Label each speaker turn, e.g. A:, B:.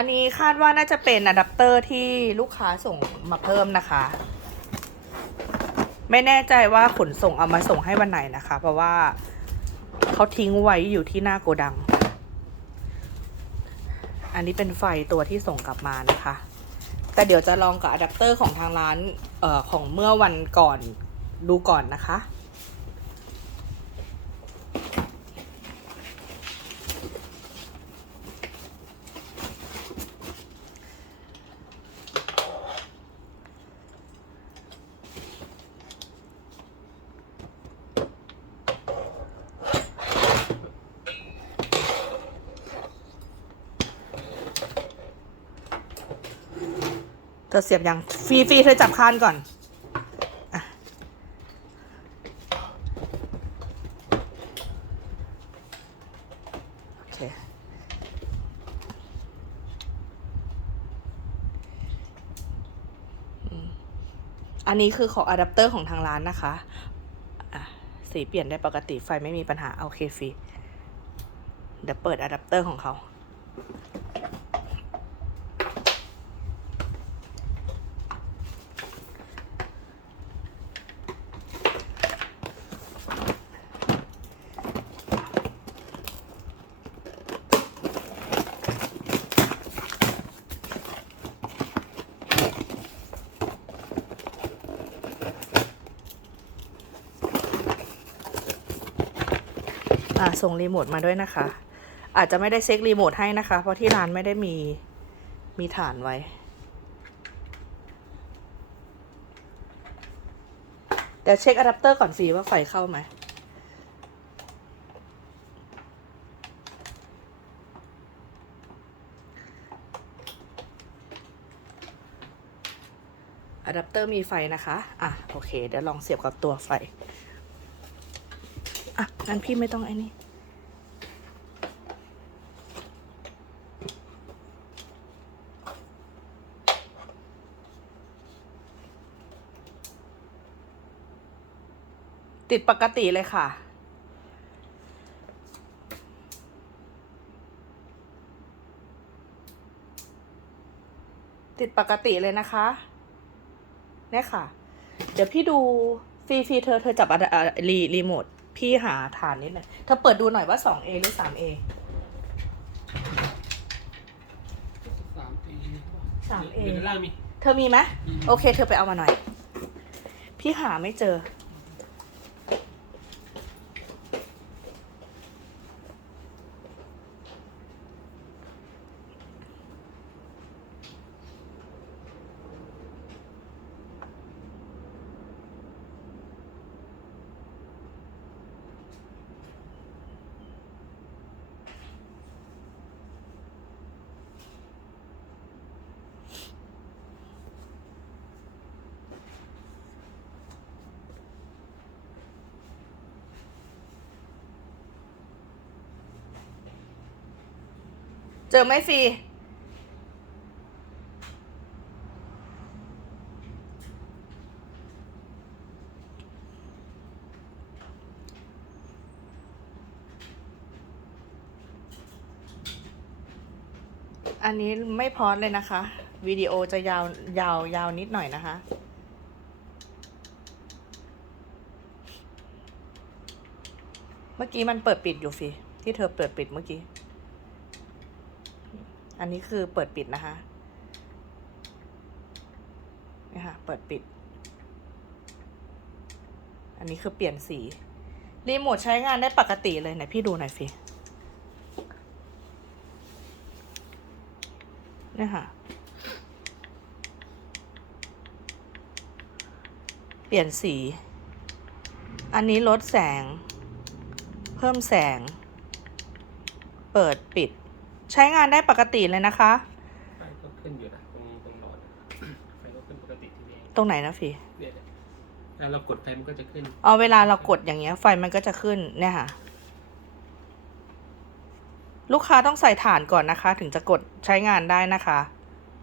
A: อันนี้คาดว่าน่าจะเป็นอะแดปเตอร์ที่ลูกค้าส่งมาเพิ่มนะคะ ไม่แน่ใจว่าขนส่งเอามาส่งให้วันไหนนะคะ เพราะว่าเขาทิ้งไว้อยู่ที่หน้าโกดัง อันนี้เป็นไฟตัวที่ส่งกลับมานะคะ แต่เดี๋ยวจะลองกับอะแดปเตอร์ของทางร้านเอ่อของเมื่อวันก่อนดูก่อนนะคะ เธอเสียบยัง ฟรีฟรีเธอจับคานก่อนอะโอเค อันนี้คือของอะแดปเตอร์ของทางร้านนะคะะสีเปลี่ยนได้ปกติไฟไม่มีปัญหา โอเคฟรีเดี๋ยวเปิดอะแดปเตอร์ของเขา อ่าส่งรีโมทมาด้วยนะคะ อาจจะไม่ได้เช็ครีโมทให้นะคะ เพราะที่ร้านไม่ได้มีมีฐานไว้เดี๋ยวเช็คอะแดปเตอร์ก่อนฟีว่าไฟเข้าไหมอะแดปเตอร์มีไฟนะคะ อะ โอเค เดี๋ยวลองเสียบกับตัวไฟ งั้นพี่ไม่ต้องไอ้นี่ติดปกติเลยค่ะ ติดปกติเลยนะคะเนี่ยค่ะ เดี๋ยวพี่ดูฟรีฟรีเธอ เธอจับอะอะรีรีโมท พี่หาฐานนิดหน่อยเธอเปิดดูหน่อยว่า 2A หรือ 3A
B: สามเอ
A: สามเอ
B: เดี๋ยวด้านล่างมี
A: เธอมีไหม
B: อืม
A: โอเค เธอไปเอามาหน่อย พี่หาไม่เจอ เจอไหมฟรีอันนี้ไม่พอดเลยนะคะ วิดีโอจะยาวยาวยาวนิดหน่อยนะคะ เมื่อกี้มันเปิดปิดอยู่ฟีที่เธอเปิดปิดเมื่อกี้ อันนี้คือเปิดปิดนะคะนี่ค่ะ เปิดปิด อันนี้คือเปลี่ยนสี รีโมทใช้งานได้ปกติเลยไหนพี่ดูหน่อยฟินี่ค่ะ เปลี่ยนสี อันนี้ลดแสง เพิ่มแสง เปิดปิด ใช้งานได้ปกติเลยนะคะ
B: ไฟก็ขึ้นอยู่นะตรงตรงหลอดไฟก็ขึ้นปกติที่นี่
A: ตรงไหนนะฟี
B: เนี่ยแล้วเรากดไฟมันก็จะขึ้น
A: เอาเวลาเรากดอย่างเงี้ย ไฟมันก็จะขึ้นเนี่ยค่ะ ลูกค้าต้องใส่ฐานก่อนนะคะ ถึงจะกดใช้งานได้นะคะ